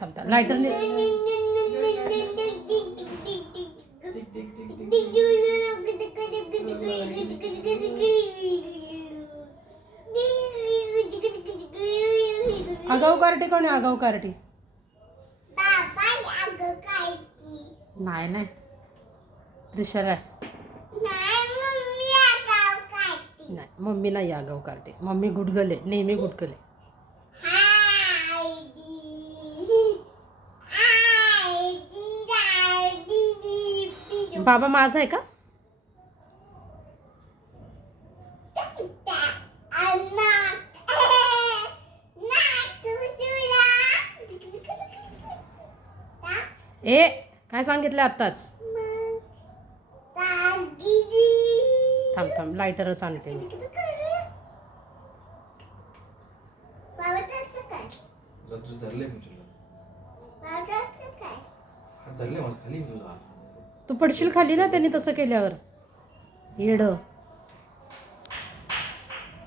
थांब थांब लायटरने आगाऊ कार्टी कोण आहे? आगाऊ कार्टी नाही नाही त्रिशाला आहे. नाही मम्मी नाही आगाऊ कार्टी. मम्मी गुडगले नेहमी गुडगले. बाबा माझा आहे का? ए काय सांगितलं आत्ताच? थांब थांब लायटरच आणते मी. तू पडशील खाली ना त्यांनी तसं केल्यावर. येड